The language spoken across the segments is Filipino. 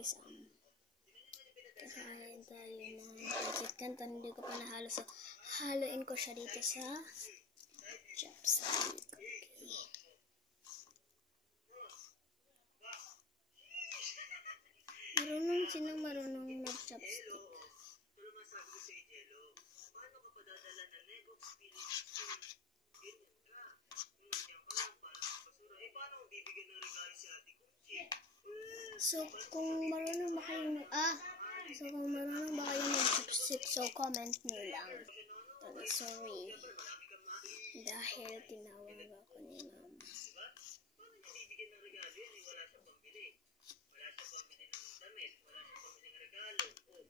guys, kakain tayo ng pancit canton. Hindi ko pa nahalo, so haluin ko siya dito sa chopstick. Okay. Sino marunong mag-chopstick? So, kung marunong ba kayo mag-chopstick, so comment nyo lang. Sorry. Dahil tinawag ako ni Mama.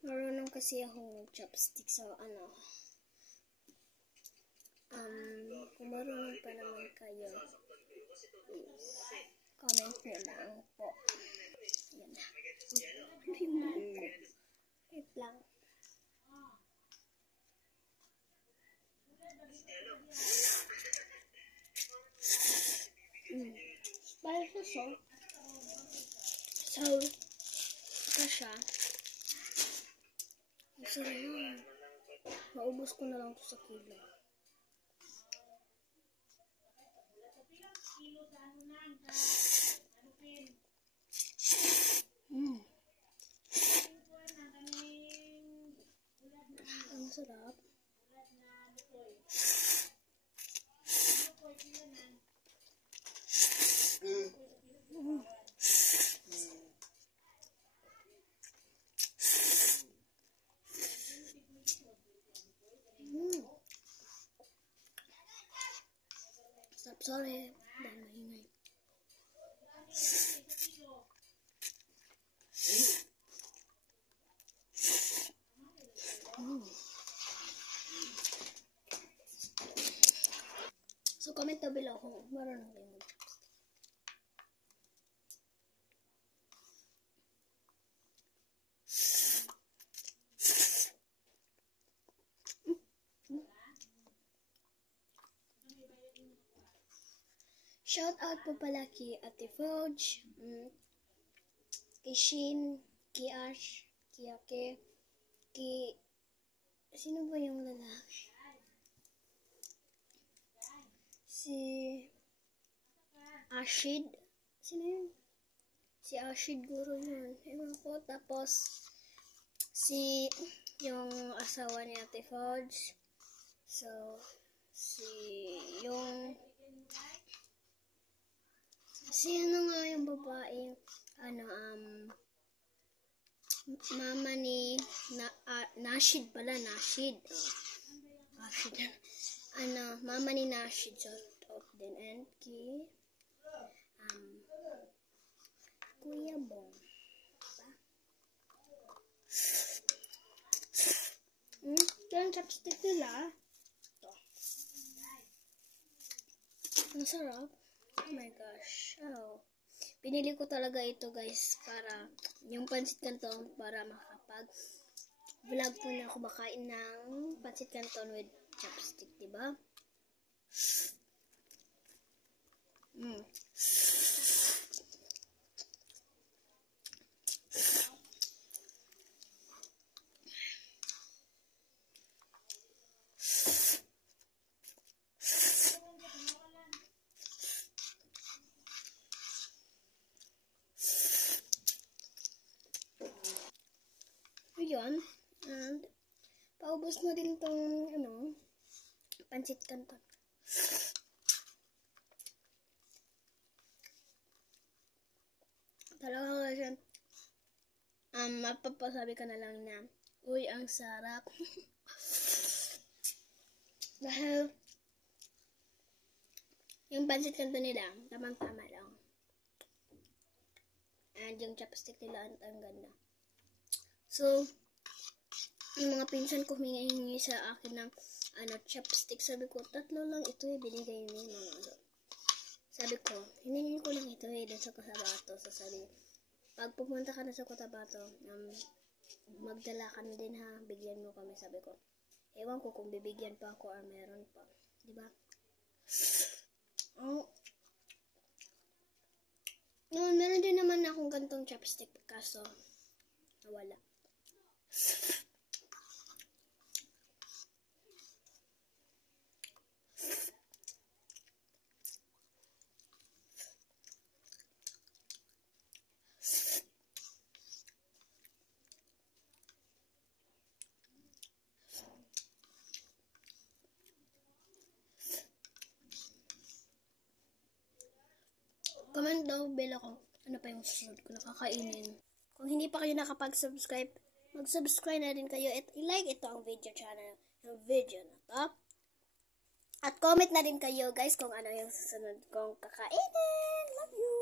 Marunong kasi akong mag-chopstick, so kung marunong pa naman kayo, comment nyo lang po. Yan na. Ano yung mga ko? Wait lang. Para sa so, ito siya. So, maubos ko na lang ito sa kilo. Ang sarap. Sorry, dahil maingay. So, comment down below kung marunong kayo mag-chopstick. Shout out po pala kay Ate Foj, kay Shin, kay Ash, kay Ake, kay... Sino ba yung lalaki? Si Ashid. Sino yun? Si Ashid Guru yun. Ewan ko. Tapos, yung asawa ni Ate Foj. So, ano nga yung babae, mama ni Nashid pala, Nashid. Mama ni Nashid, shout out din. And kay Kuya Bong. Ito yung chopstick nila. Ito. Ang sarap. Oh my gosh. Oh. Pinili ko talaga ito guys para yung pancit canton para makapag-vlog po na ako makain ng pancit canton with chopstick, diba? Yun, and paubos na din tong pancit canton. Talaga kasi mapapasabi ka na lang na uy, ang sarap. Dahil yung pancit canton nila tamang-tama lang, and yung chopstick nila ang ganda. So, yung mga pinsan ko humingi sa akin ng chopstick. Sabi ko, 3 lang ito binigay ni Mama. Sabi ko, hiningin ko lang ito dun sa Cotabato. So, sabi, pag pupunta ka na sa Cotabato, magdala ka na din ha, bigyan mo kami. Sabi ko, ewan ko kung bibigyan pa ako or meron pa. Diba? Meron din naman akong gantong chopstick, kaso nawala. Comment daw below kung ano pa yung susunod ko nakakainin. Kung hindi pa kayo nakapag-subscribe, mag-subscribe na din kayo at i-like ito ang video channel, yung video na to. At comment na din kayo guys kung ano yung susunod kong kakainin. Love you!